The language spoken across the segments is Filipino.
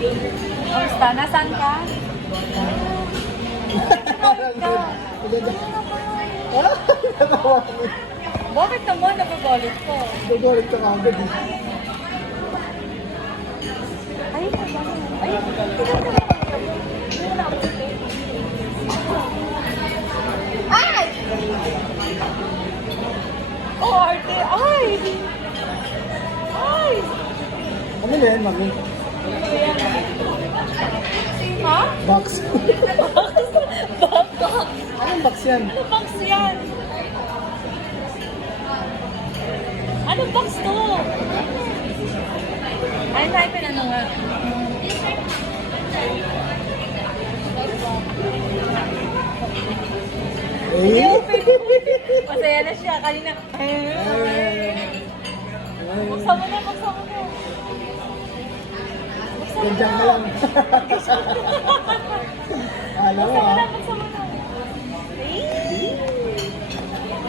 Kamusta? Nasaan ka? Bakit naman nagagalit ko? Nagagalit ka agad eh. Ay, ay, ay! Oh, arte! Ay! Ay! Ano na yan, mami? Ha? Box. Box? Anong box yan? Ano box yan? Anong box to? Ay, type in ano nga? Eh? Masaya na siya. Kanina. Buksan mo na, buksan mo na. Yan dyan ka lang. Alam mo Buksan mo ah. na, buksan mo na.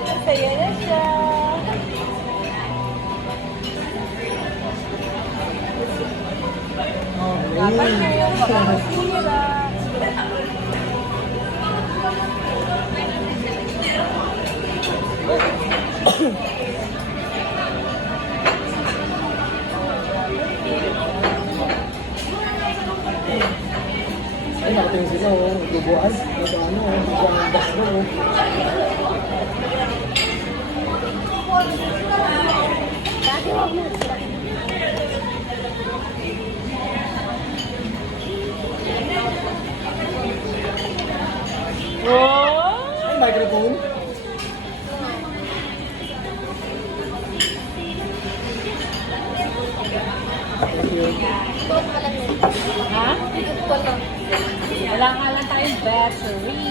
Masaya na siya. Dapat Okay. ngayon, makakasira. Ay, nakatingin sila oh. Dubuan. Ito ano oh. Dubuan ang box mo oh. Oh! Ay, microphone. Thank you. Ha? Wala nga lang tayong battery.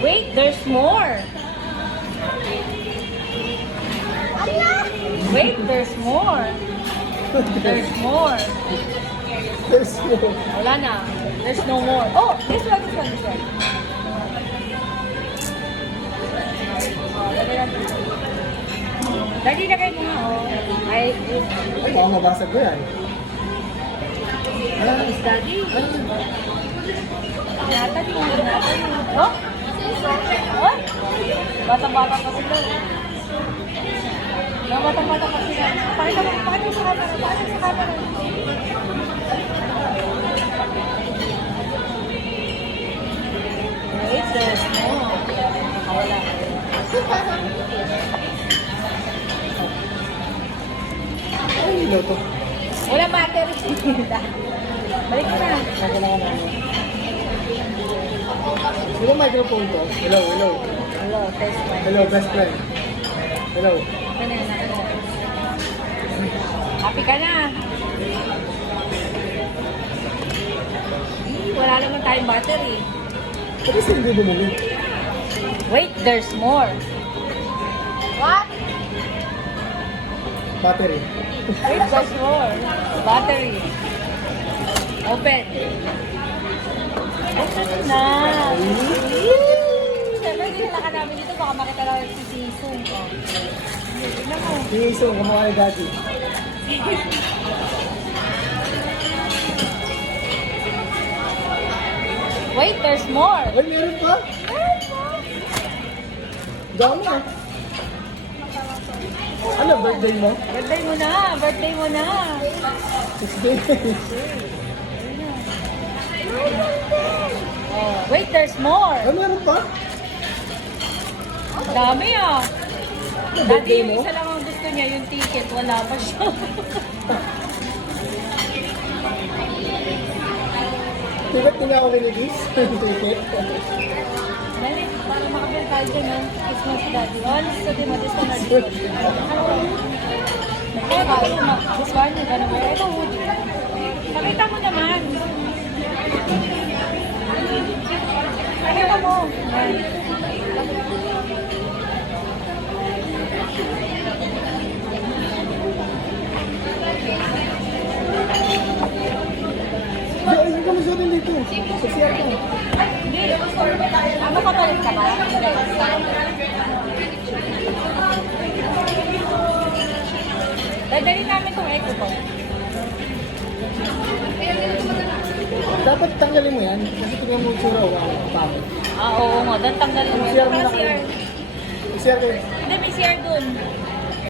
Wait, there's more. Wait, there's more. There's more. There's more. Wala na. There's no more. Oh, this one, this one, this one. Oh, lagay natin. Lagi na kayo mga, oh. Ay, Ay, baka mabasag ko yan. is daddy. Ingatan mo, ingatan mo. Oh? Oh? Bata-bata pa sila. Bata-bata pa sila. Pakita mo sa camera. Pakita mo sa camera. Wait, there's more. Wala. Ay, hilo to. Wala battery. Balik ko na. Nagkailangan namin. Di ba microphone to? Hello, hello. Hello, test one. Hello, best friend. Hello. Ano na, ano. Happy ka na. Wala naman tayong battery. Bakit sila hindi bumuli? Wait, there's more. What? Battery. Wait, there's more. Battery. Open. Open na. Siyempre, dinala ka namin dito. Baka makita lang si Sisong. Tignan mo. Piso, kumukha ni daddy. Wait, there's more. Ay, meron pa? Dami ah. Ano, birthday mo? Birthday mo na. Birthday mo na. 6 days. Oh, wait, there's more. Ay, meron pa? Dami ah. Ano, Dati birthday yung mo? isa lang ang gusto niya, yung ticket. Wala pa siya. Ticket ko na ako nilibis. Ticket. Dali, para makabili tayo dyan ng Christmas daddy. Once, sabi mo, this one or this one. Eh, bakit mo, this one, yung gano'n. Ito, hoodie. Pakita mo naman. Pakita mo. Ayan. Hindi, ayun ka masutin dito. Sa CR ko. Hindi, ano pa palit ka ba? Dadali namin itong echo ko. Dapat tanggalin mo yan. Kasi tingnan mo yung tsura ko. Pangit. Ah, oo nga. Doon tanggalin mo. CR mo na Saka kayo. CR. CR kayo. Hindi, may CR doon.